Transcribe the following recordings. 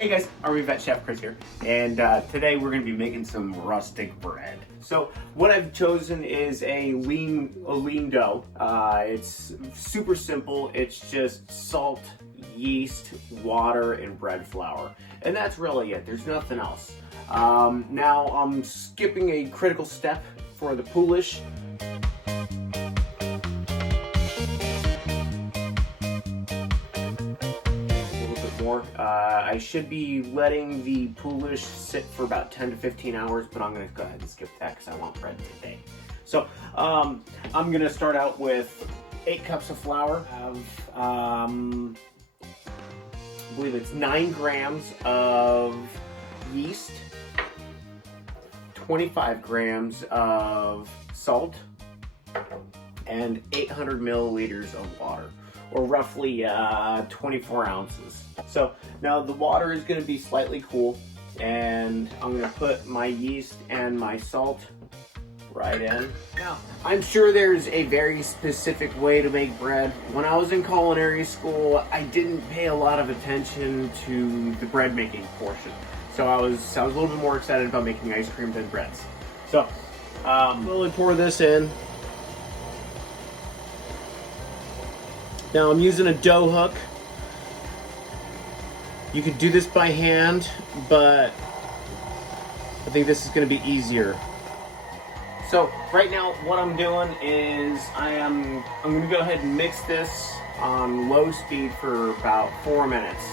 Hey guys, Army Vet Chef Chris here, and today we're going to be making some rustic bread. So what I've chosen is a lean dough. It's super simple. It's just salt, yeast, water, and bread flour, and that's really it. There's nothing else. Now I'm skipping a critical step for the poolish. I should be letting the poolish sit for about 10 to 15 hours, but I'm going to go ahead and skip that because I want bread today. So I'm going to start out with 8 cups of flour. I believe it's 9 grams of yeast, 25 grams of salt, and 800 milliliters of water, or roughly 24 ounces. So now the water is going to be slightly cool, and I'm going to put my yeast and my salt right in. Now, I'm sure there's a very specific way to make bread. When I was in culinary school, I didn't pay a lot of attention to the bread making portion. So I was a little bit more excited about making ice cream than breads. So slowly pour this in. Now I'm using a dough hook. You could do this by hand, but I think this is going to be easier. So right now what I'm doing is I'm going to go ahead and mix this on low speed for about 4 minutes.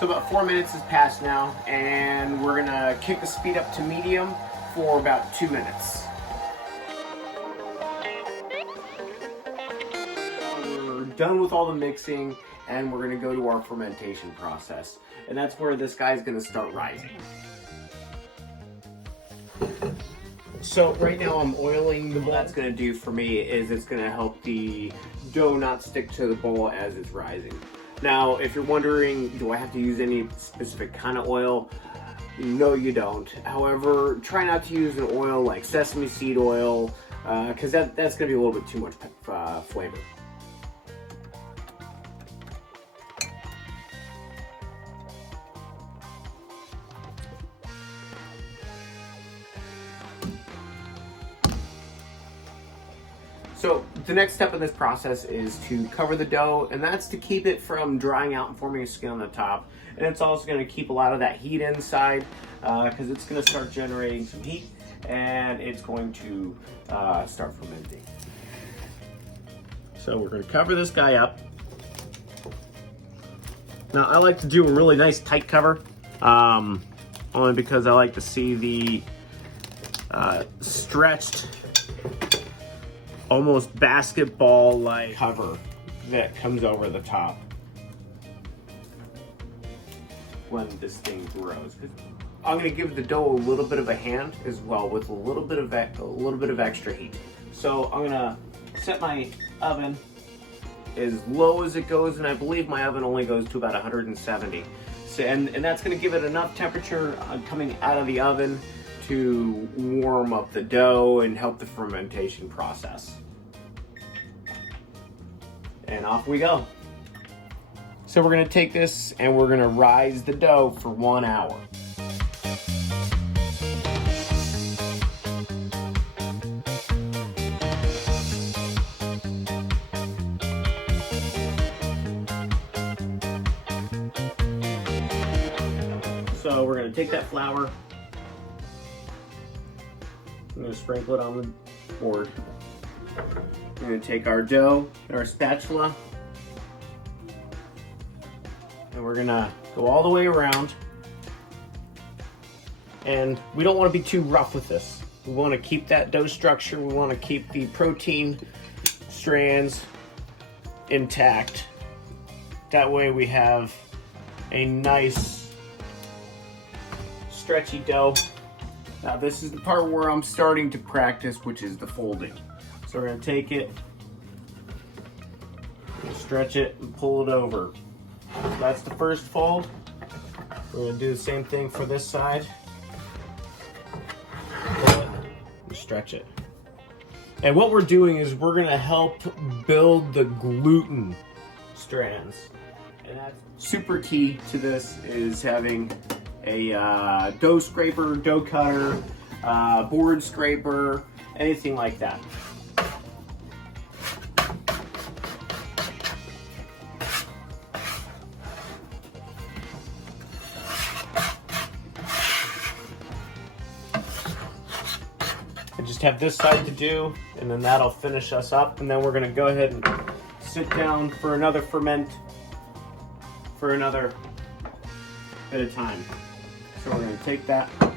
So about 4 minutes has passed now, and we're gonna kick the speed up to medium for about 2 minutes. We're done with all the mixing, and we're gonna go to our fermentation process. And that's where this guy's gonna start rising. So right now I'm oiling the bowl. What that's gonna do for me is it's gonna help the dough not stick to the bowl as it's rising. Now, if you're wondering, do I have to use any specific kind of oil? No, you don't. However, try not to use an oil like sesame seed oil, because that's going to be a little bit too much flavor. So the next step in this process is to cover the dough, and that's to keep it from drying out and forming a skin on the top. And it's also going to keep a lot of that heat inside, because it's going to start generating some heat, and it's going to start fermenting. So we're going to cover this guy up. Now I like to do a really nice tight cover, only because I like to see the stretched, almost basketball-like cover that comes over the top when this thing grows. I'm going to give the dough a little bit of a hand as well, with a little bit of extra heat. So I'm going to set my oven as low as it goes, and I believe my oven only goes to about 170. So, and that's going to give it enough temperature coming out of the oven to warm up the dough and help the fermentation process. And off we go. So we're gonna take this and we're gonna rise the dough for 1 hour. So we're gonna take that flour, I'm going to sprinkle it on the board. We're going to take our dough and our spatula, and we're going to go all the way around. And we don't want to be too rough with this. We want to keep that dough structure. We want to keep the protein strands intact. That way we have a nice stretchy dough. Now this is the part where I'm starting to practice, which is the folding. So we're going to take it, stretch it, and pull it over. So that's the first fold. We're going to do the same thing for this side. stretch it. And what we're doing is we're gonna help build the gluten strands. And that's super key to this, is having a dough scraper, dough cutter, board scraper, anything like that. I just have this side to do, and then that'll finish us up, and then we're gonna go ahead and sit down for another ferment for another bit of time. So we're gonna take that and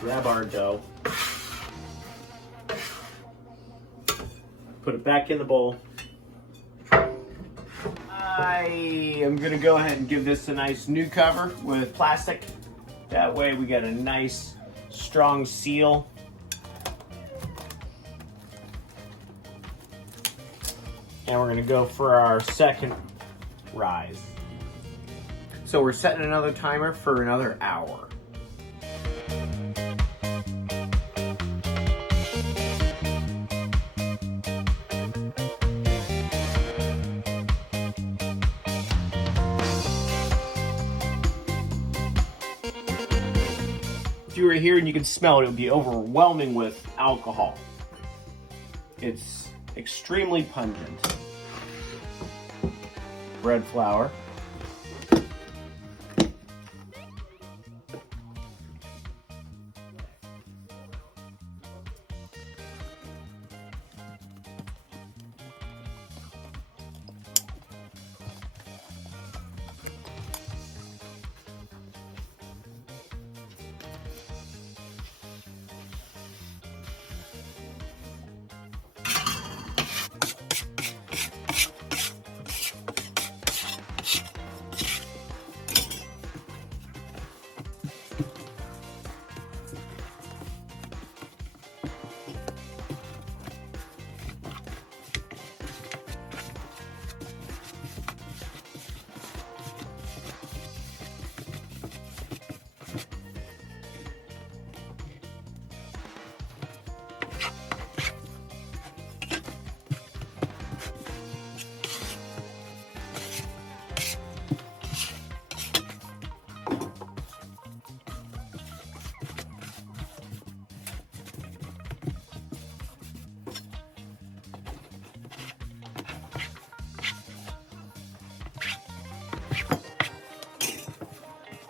grab our dough, put it back in the bowl. I am gonna go ahead and give this a nice new cover with plastic. That way we get a nice strong seal. And we're gonna go for our second rise. So we're setting another timer for another hour. If you were here and you could smell it, it would be overwhelming with alcohol. It's extremely pungent. Bread flour.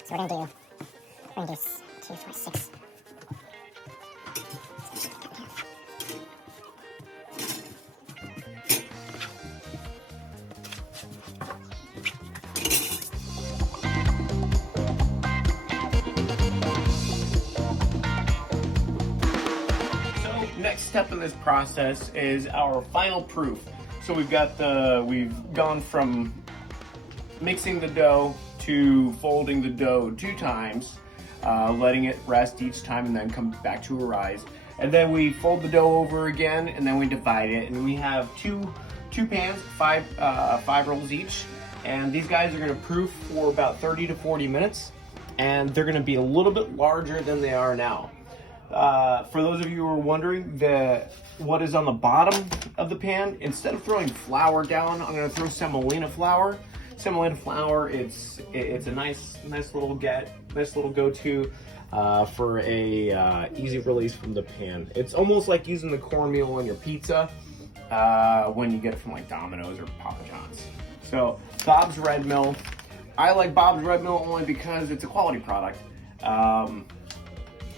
So we're gonna do 2, 4, 6. So next step in this process is our final proof. So we've gone from mixing the dough to folding the dough 2 times, letting it rest each time and then come back to a rise. And then we fold the dough over again and then we divide it, and we have two pans, five rolls each. And these guys are gonna proof for about 30 to 40 minutes, and they're gonna be a little bit larger than they are now. For those of you who are wondering, what is on the bottom of the pan, instead of throwing flour down, I'm gonna throw semolina flour. Semolina flour, it's a nice little go-to for a easy release from the pan. It's almost like using the cornmeal on your pizza when you get it from like Domino's or Papa John's. So Bob's Red Mill. I like Bob's Red Mill only because it's a quality product.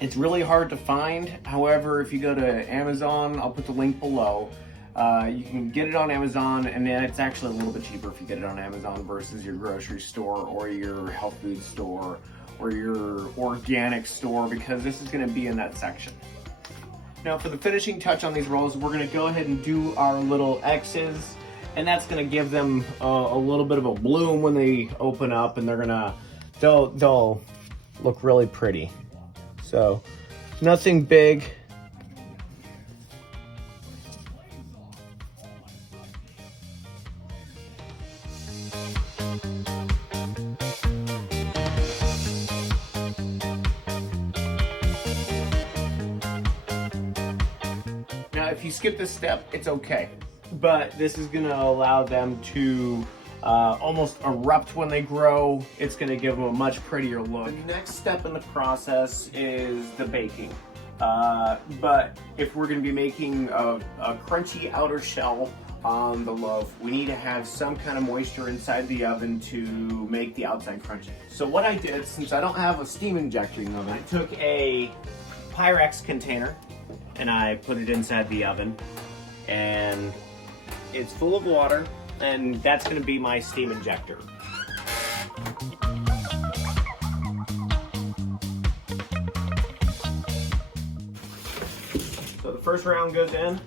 It's really hard to find. However, if you go to Amazon, I'll put the link below. You can get it on Amazon, and then it's actually a little bit cheaper if you get it on Amazon versus your grocery store or your health food store or your organic store, because this is going to be in that section. Now for the finishing touch on these rolls, we're going to go ahead and do our little X's, and that's going to give them a little bit of a bloom when they open up, and they'll look really pretty. So nothing big. Now, if you skip this step, it's okay. But this is gonna allow them to almost erupt when they grow. It's gonna give them a much prettier look. The next step in the process is the baking. But if we're gonna be making a crunchy outer shell on the loaf, we need to have some kind of moisture inside the oven to make the outside crunchy. So what I did, since I don't have a steam injecting oven, I took a Pyrex container and I put it inside the oven, and it's full of water, and that's gonna be my steam injector. So the first round goes in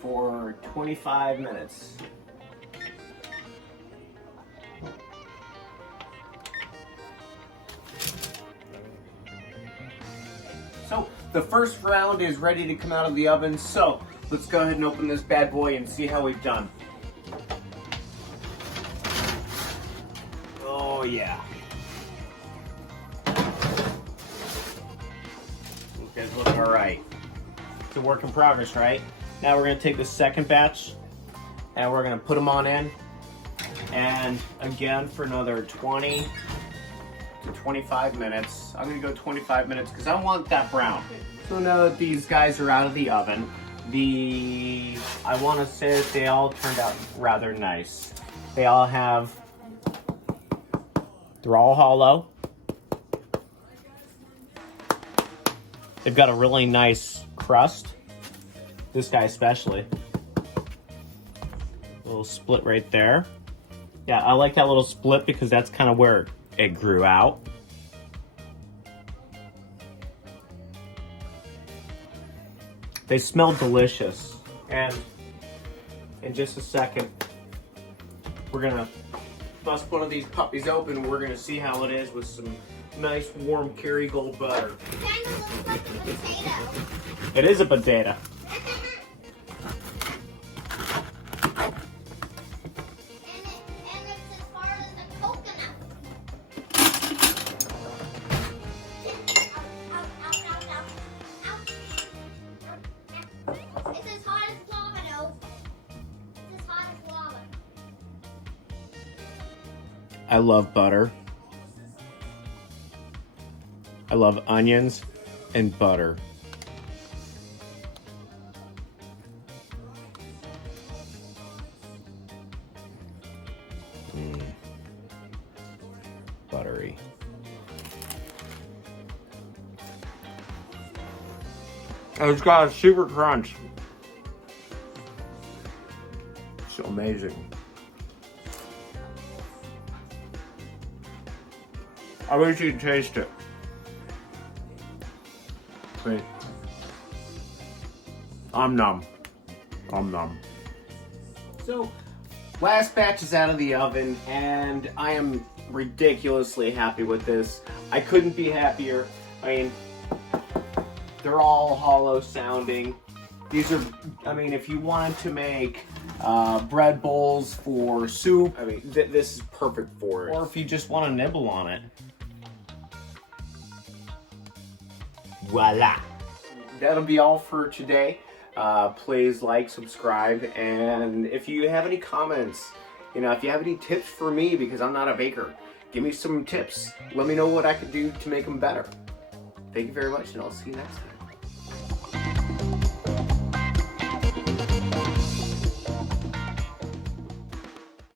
for 25 minutes. So the first round is ready to come out of the oven, so let's go ahead and open this bad boy and see how we've done. Oh yeah. You guys look all right. It's a work in progress, right? Now we're gonna take the second batch and we're gonna put them on in. And again, for another 20 to 25 minutes. I'm gonna go 25 minutes because I want that brown. So now that these guys are out of the oven, I want to say that they all turned out rather nice. They're all hollow. They've got a really nice crust. This guy especially. A little split right there. Yeah, I like that little split because that's kind of where it grew out. They smell delicious. And in just a second, we're gonna bust one of these puppies open. We're gonna see how it is with some nice warm Kerrygold butter. It kind of looks like a potato. It is a potato. And it's as hard as a coconut. It's as hot as lava, though. It's as hot as lava. I love butter. I love onions and butter. Buttery. It's got a super crunch. So amazing. I wish you could taste it. Wait. I'm numb. So, last batch is out of the oven, and I am ridiculously happy with this. I couldn't be happier. I mean, they're all hollow sounding. These are, I mean, if you wanted to make bread bowls for soup, I mean, this is perfect for it. Or if you just want to nibble on it. Voila. That'll be all for today. Please like, subscribe, and if you have any comments, if you have any tips for me, because I'm not a baker, give me some tips. Let me know what I could do to make them better. Thank you very much, and I'll see you next time.